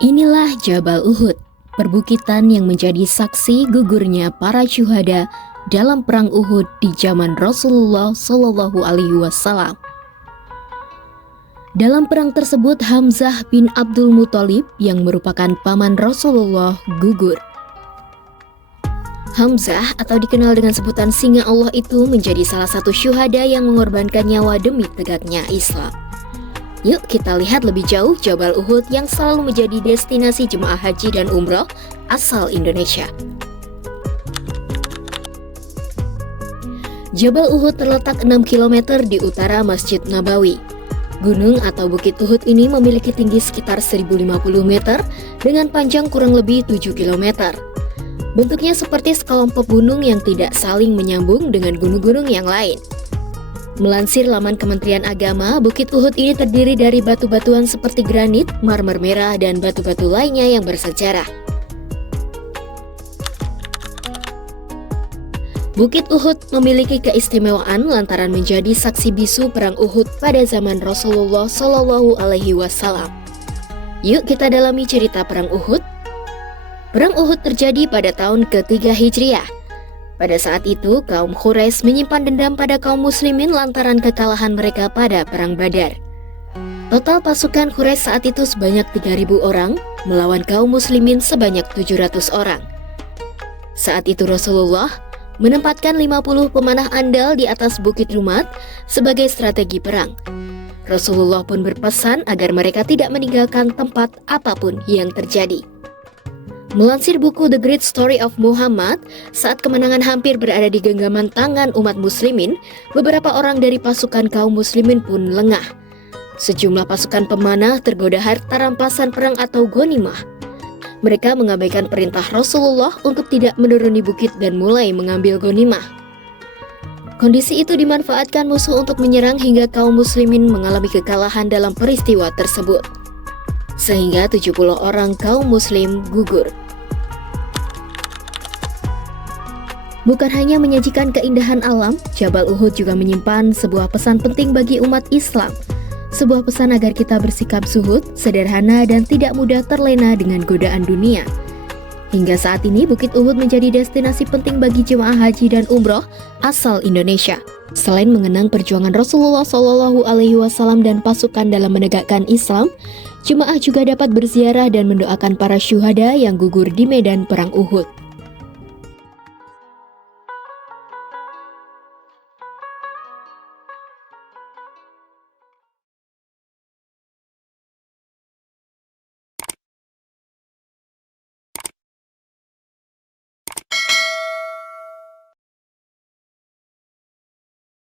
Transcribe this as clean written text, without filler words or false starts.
Inilah Jabal Uhud, perbukitan yang menjadi saksi gugurnya para syuhada dalam perang Uhud di zaman Rasulullah Shallallahu Alaihi Wasallam. Dalam perang tersebut, Hamzah bin Abdul Muthalib yang merupakan paman Rasulullah gugur. Hamzah atau dikenal dengan sebutan Singa Allah itu menjadi salah satu syuhada yang mengorbankan nyawa demi tegaknya Islam. Yuk kita lihat lebih jauh Jabal Uhud yang selalu menjadi destinasi jemaah haji dan umroh asal Indonesia. Jabal Uhud terletak 6 km di utara Masjid Nabawi. Gunung atau Bukit Uhud ini memiliki tinggi sekitar 1050 meter dengan panjang kurang lebih 7 km. Bentuknya seperti sekelompok gunung yang tidak saling menyambung dengan gunung-gunung yang lain. Melansir laman Kementerian Agama, Bukit Uhud ini terdiri dari batu-batuan seperti granit, marmer merah, dan batu-batu lainnya yang bersejarah. Bukit Uhud memiliki keistimewaan lantaran menjadi saksi bisu perang Uhud pada zaman Rasulullah Shallallahu Alaihi Wasallam. Yuk kita dalami cerita perang Uhud. Perang Uhud terjadi pada tahun ke-3 Hijriah. Pada saat itu, kaum Quraisy menyimpan dendam pada kaum muslimin lantaran kekalahan mereka pada perang Badar. Total pasukan Quraisy saat itu sebanyak 3.000 orang, melawan kaum muslimin sebanyak 700 orang. Saat itu Rasulullah menempatkan 50 pemanah andal di atas Bukit Rumat sebagai strategi perang. Rasulullah pun berpesan agar mereka tidak meninggalkan tempat apapun yang terjadi. Melansir buku The Great Story of Muhammad, saat kemenangan hampir berada di genggaman tangan umat muslimin, beberapa orang dari pasukan kaum muslimin pun lengah. Sejumlah pasukan pemanah tergoda harta rampasan perang atau ghanimah. Mereka mengabaikan perintah Rasulullah untuk tidak menuruni bukit dan mulai mengambil ghanimah. Kondisi itu dimanfaatkan musuh untuk menyerang hingga kaum muslimin mengalami kekalahan dalam peristiwa tersebut. Sehingga 70 orang kaum muslim gugur. Bukan hanya menyajikan keindahan alam, Jabal Uhud juga menyimpan sebuah pesan penting bagi umat Islam. Sebuah pesan agar kita bersikap zuhud, sederhana, dan tidak mudah terlena dengan godaan dunia. Hingga saat ini, Bukit Uhud menjadi destinasi penting bagi jemaah haji dan umroh asal Indonesia. Selain mengenang perjuangan Rasulullah Shallallahu Alaihi Wasallam dan pasukan dalam menegakkan Islam, jemaah juga dapat berziarah dan mendoakan para syuhada yang gugur di medan perang Uhud.